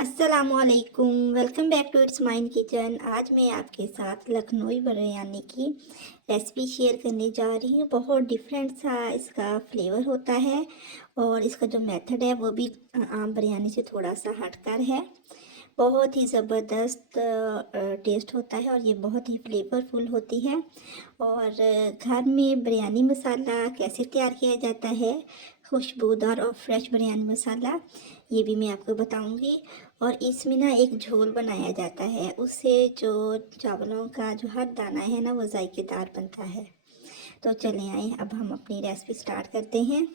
अस्सलाम वालेकुम, welcome back to it's mine kitchen. आज मैं आपके साथ लखनवी बिरयानी की रेसिपी शेयर करने जा रही हूँ। बहुत डिफरेंट सा इसका फ्लेवर होता है और इसका जो मेथड है वो भी आम बिरयानी से थोड़ा सा हटकर है। बहुत ही ज़बरदस्त टेस्ट होता है और ये बहुत ही फ्लेवरफुल होती है। और घर में बिरयानी मसाला कैसे तैयार किया जाता है, खुशबूदार और फ्रेश बिरयानी मसाला, ये भी मैं आपको बताऊंगी। और इसमें ना एक झोल बनाया जाता है, उससे जो चावलों का जो हर दाना है ना वो जायकेदार बनता है। तो चलें आए अब हम अपनी रेसिपी स्टार्ट करते हैं।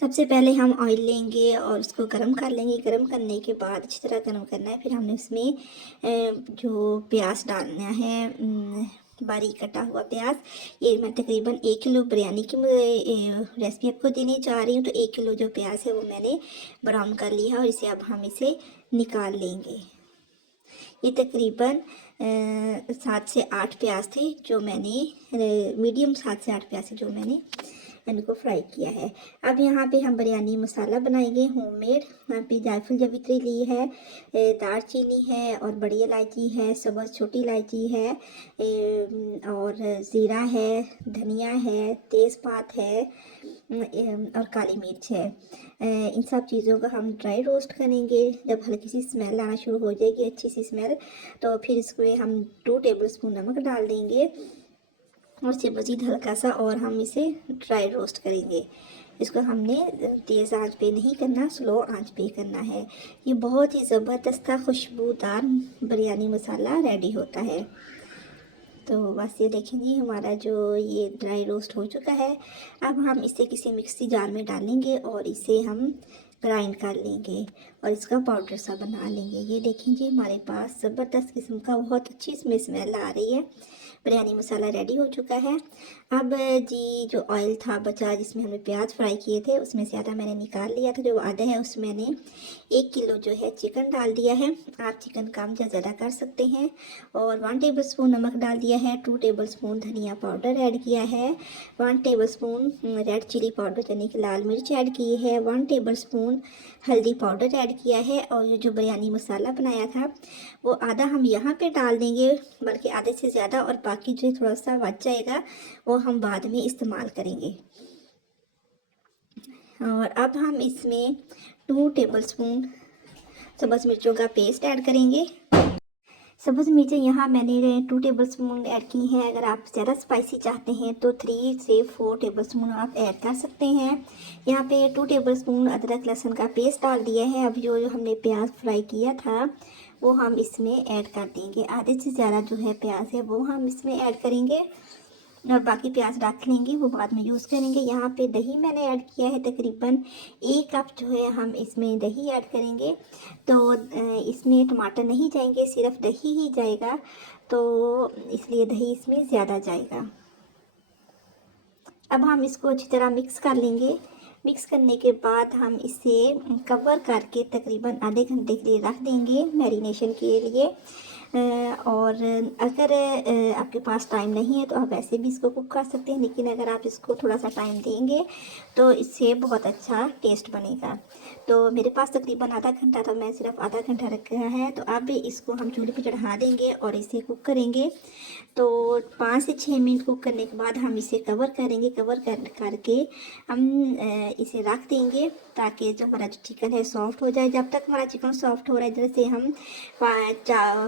सबसे पहले हम ऑयल लेंगे और उसको गर्म कर लेंगे। गर्म करने के बाद अच्छी तरह गर्म करना है। फिर हमने उसमें जो प्याज डालना है, बारीक कटा हुआ प्याज। ये मैं तकरीबन 1 किलो बिरयानी की रेसिपी आपको देने जा रही हूँ। तो 1 किलो जो प्याज है वो मैंने ब्राउन कर लिया और इसे अब हम इसे निकाल लेंगे। ये तकरीबन 7 से 8 प्याज थे जो मैंने मीडियम 7 से 8 प्याज थे जो मैंने इनको फ्राई किया है। अब यहाँ पे हम बिरयानी मसाला बनाएंगे होममेड। यहाँ पे जायफल जावित्री ली है, दालचीनी है और बड़ी इलायची है, सब्ज़ छोटी इलायची है, और ज़ीरा है, धनिया है, तेज़पात है और काली मिर्च है। इन सब चीज़ों का हम ड्राई रोस्ट करेंगे। जब हल्की सी स्मेल आना शुरू हो जाएगी, अच्छी सी स्मेल, तो फिर इसमें हम 2 टेबल स्पून नमक डाल देंगे और इससे मज़ीद हल्का सा और हम इसे ड्राई रोस्ट करेंगे। इसको हमने तेज़ आंच पे नहीं करना, स्लो आंच पे करना है। ये बहुत ही ज़बरदस्त खुशबूदार बिरयानी मसाला रेडी होता है। तो बस ये देखेंगे हमारा जो ये ड्राई रोस्ट हो चुका है। अब हम इसे किसी मिक्सी जार में डालेंगे और इसे हम ग्राइंड कर लेंगे और इसका पाउडर सा बना लेंगे। ये देखें जी हमारे पास ज़बरदस्त किस्म का बहुत अच्छी इसमें स्मेल आ रही है। बिरयानी मसाला रेडी हो चुका है। अब जी जो ऑयल था बचा जिसमें हमने प्याज फ्राई किए थे, उसमें से आधा मैंने निकाल लिया था। जो आधा है उसमें मैंने 1 किलो जो है चिकन डाल दिया है। आप चिकन कम या ज़्यादा कर सकते हैं। और 1 टेबल स्पून नमक डाल दिया है, 2 टेबल स्पून धनिया पाउडर ऐड किया है, 1 tablespoon red chilli powder यानी कि लाल मिर्च ऐड की है, 1 टेबल स्पून हल्दी पाउडर ऐड किया है। और ये जो बिरयानी मसाला बनाया था वो आधा हम यहाँ पे डाल देंगे, बल्कि आधे से ज़्यादा, और बाकी जो थोड़ा सा बच जाएगा वो हम बाद में इस्तेमाल करेंगे। और अब हम इसमें 2 टेबल स्पून सब्ज़ मिर्चों का पेस्ट ऐड करेंगे। सब्ज़ मिर्चें यहाँ मैंने 2 टेबल स्पून ऐड की हैं। अगर आप ज़्यादा स्पाइसी चाहते हैं तो 3 से 4 टेबल स्पून आप ऐड कर सकते हैं। यहाँ पे 2 टेबल स्पून अदरक लहसुन का पेस्ट डाल दिया है। अब जो हमने प्याज फ्राई किया था वो हम इसमें ऐड कर देंगे। आधे से ज़्यादा जो है प्याज है वो हम इसमें ऐड करेंगे और बाकी प्याज रख लेंगे, वो बाद में यूज़ करेंगे। यहाँ पे दही मैंने ऐड किया है, तकरीबन 1 कप जो है हम इसमें दही ऐड करेंगे। तो इसमें टमाटर नहीं जाएंगे, सिर्फ दही ही जाएगा, तो इसलिए दही इसमें ज़्यादा जाएगा। अब हम इसको अच्छी तरह मिक्स कर लेंगे। मिक्स करने के बाद हम इसे कवर करके तकरीबन आधे घंटे के लिए रख देंगे मैरिनेशन के लिए। और अगर आपके पास टाइम नहीं है तो आप वैसे भी इसको कुक कर सकते हैं, लेकिन अगर आप इसको थोड़ा सा टाइम देंगे तो इससे बहुत अच्छा टेस्ट बनेगा। तो मेरे पास तकरीबन आधा घंटा था, मैं सिर्फ आधा घंटा रखा है। तो अब इसको हम चूल्हे पे चढ़ा देंगे और इसे कुक करेंगे। तो 5 से 6 मिनट कुक करने के बाद हम इसे कवर करेंगे। करके हम इसे रख देंगे ताकि जो हमारा जो चिकन है सॉफ्ट हो जाए। जब तक हमारा चिकन सॉफ्ट हो रहा है, जैसे हम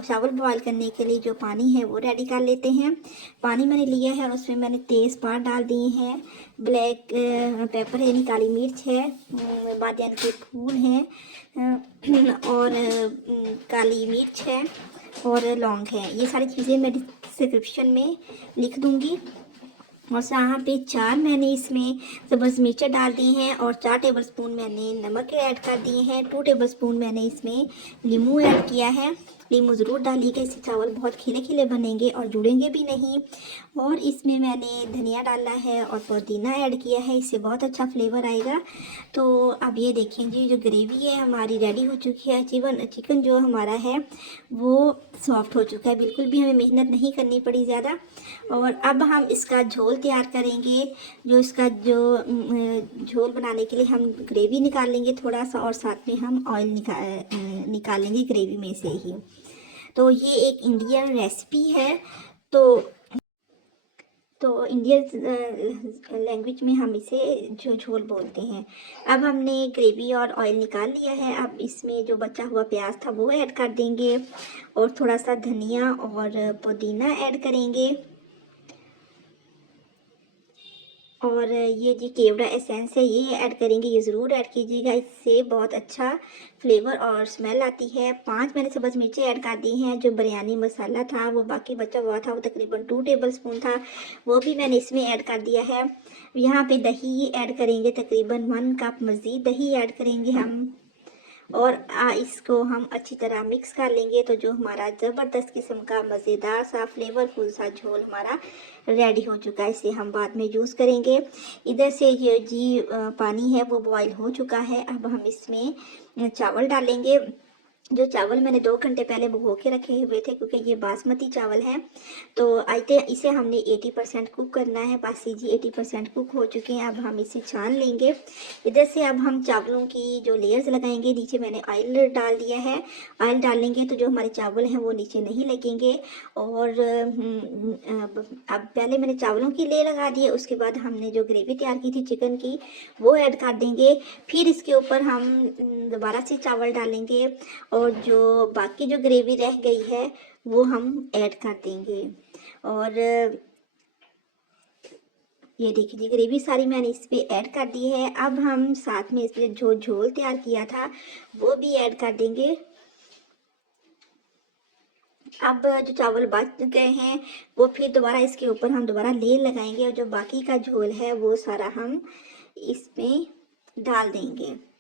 चावल बॉयल करने के लिए जो पानी है वो रेडी कर लेते हैं। पानी मैंने लिया है और उसमें मैंने तेज़पात डाल दिए हैं, ब्लैक पेपर है यानी काली मिर्च है, बादियान के फूल हैं, और काली मिर्च है और लौंग है। ये सारी चीज़ें मैं डिस्क्रिप्शन में लिख दूँगी। और यहाँ पे 4 मैंने इसमें सब्ज़ मिर्चें डाल दी हैं और 4 टेबल स्पून मैंने नमक ऐड कर दिए हैं। 2 टेबल स्पून मैंने इसमें नींबू ऐड किया है नींबू ज़रूर डालिएगा, इससे चावल बहुत खिले खिले बनेंगे और जुड़ेंगे भी नहीं। और इसमें मैंने धनिया डाला है और पुदीना ऐड किया है, इससे बहुत अच्छा फ्लेवर आएगा। तो अब ये देखें जी, जो ग्रेवी है हमारी रेडी हो चुकी है। चिकन जो हमारा है वो सॉफ्ट हो चुका है, बिल्कुल भी हमें मेहनत नहीं करनी पड़ी ज़्यादा। और अब हम इसका झोल तैयार करेंगे। जो इसका जो झोल बनाने के लिए हम ग्रेवी निकाल लेंगे थोड़ा सा, और साथ में हम ऑयल निकालेंगे ग्रेवी में से ही। तो ये एक इंडियन रेसिपी है। तो इंडियन लैंग्वेज में हम इसे झोल बोलते हैं। अब हमने ग्रेवी और ऑयल निकाल लिया है। अब इसमें जो बचा हुआ प्याज था वो ऐड कर देंगे, और थोड़ा सा धनिया और पुदीना ऐड करेंगे। और ये जी केवड़ा एसेंस है, ये ऐड करेंगे, ये ज़रूर ऐड कीजिएगा, इससे बहुत अच्छा फ्लेवर और स्मेल आती है। 5 मैंने सब्ज़ मिर्चें ऐड कर दी हैं। जो बिरयानी मसाला था वो बाकी बचा हुआ था, वो तकरीबन 2 टेबल स्पून था, वो भी मैंने इसमें ऐड कर दिया है। यहाँ पे दही ऐड करेंगे, तकरीबन 1 कप मज़ीद दही ऐड करेंगे हम। और इसको हम अच्छी तरह मिक्स कर लेंगे। तो जो हमारा ज़बरदस्त किस्म का मज़ेदार सा फ्लेवरफुल सा झोल हमारा रेडी हो चुका है, इसे हम बाद में यूज़ करेंगे। इधर से ये जी पानी है वो बॉईल हो चुका है। अब हम इसमें चावल डालेंगे। जो चावल मैंने 2 घंटे पहले भिगो के रखे हुए थे, क्योंकि ये बासमती चावल हैं। तो आइते इसे हमने 80% कुक करना है। बस जी 80% कुक हो चुके हैं। अब हम इसे छान लेंगे। इधर से अब हम चावलों की जो लेयर्स लगाएंगे, नीचे मैंने ऑयल डाल दिया है। ऑयल डालेंगे तो जो हमारे चावल हैं वो नीचे नहीं लगेंगे। और अब पहले मैंने चावलों की लेयर लगा दी है, उसके बाद हमने जो ग्रेवी तैयार की थी चिकन की वो ऐड कर देंगे। फिर इसके ऊपर हम दोबारा से चावल डालेंगे, और जो बाकी जो ग्रेवी रह गई है वो हम ऐड कर देंगे। और ये देखिए जी, ग्रेवी सारी मैंने इस पे ऐड कर दी है। अब हम साथ में इसमें जो झोल तैयार किया था वो भी ऐड कर देंगे। अब जो चावल बच गए हैं वो फिर दोबारा इसके ऊपर हम दोबारा लेयर लगाएंगे, और जो बाकी का झोल है वो सारा हम इसमें डाल देंगे।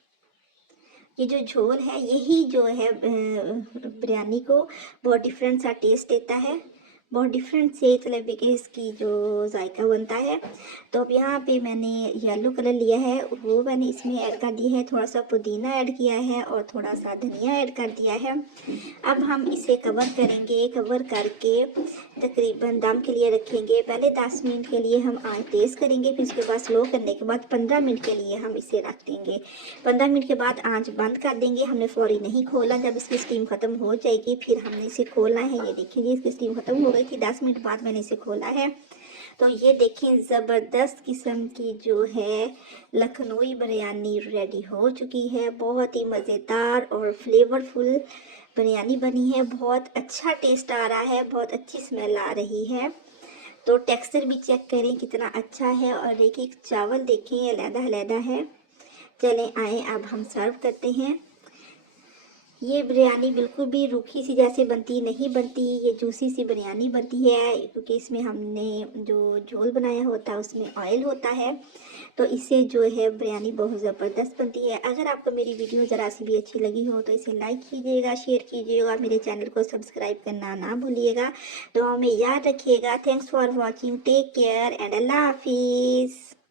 ये जो झोल है यही जो है बिरयानी को बहुत डिफरेंट सा टेस्ट देता है, बहुत डिफरेंट से तरीके के इसकी जो जायका बनता है। तो अब यहाँ पे मैंने येलो कलर लिया है, वो मैंने इसमें ऐड कर दिया है। थोड़ा सा पुदीना ऐड किया है और थोड़ा सा धनिया ऐड कर दिया है। अब हम इसे कवर करेंगे, कवर करके तकरीबन दम के लिए रखेंगे। पहले 10 मिनट के लिए हम आँच तेज़ करेंगे, फिर उसके बाद स्लो करने के बाद 15 मिनट के लिए हम इसे रख देंगे। 15 मिनट के बाद आँच बंद कर देंगे। हमने फौरी नहीं खोला, जब इसकी स्टीम ख़त्म हो जाएगी फिर हमने इसे खोलना है। ये देखिए इसकी स्टीम ख़त्म हो गई थी, 10 मिनट बाद मैंने इसे खोला है। तो ये देखें ज़बरदस्त किस्म की जो है लखनवी बिरयानी रेडी हो चुकी है। बहुत ही मज़ेदार और फ्लेवरफुल बिरयानी बनी है, बहुत अच्छा टेस्ट आ रहा है, बहुत अच्छी स्मेल आ रही है। तो टेक्सचर भी चेक करें कितना अच्छा है, और एक एक चावल देखें अलग-अलग है। चलें आए अब हम सर्व करते हैं। ये बिरयानी बिल्कुल भी रूखी सी जैसे बनती नहीं बनती, ये जूसी सी बिरयानी बनती है, क्योंकि इसमें हमने जो झोल बनाया होता है उसमें ऑयल होता है। तो इससे जो है बिरयानी बहुत ज़बरदस्त बनती है। अगर आपको मेरी वीडियो ज़रा सी भी अच्छी लगी हो तो इसे लाइक कीजिएगा, शेयर कीजिएगा, मेरे चैनल को सब्सक्राइब करना ना भूलिएगा। दुआ में याद रखिएगा। Thanks for watching, take care and अल्लाह हाफिज़।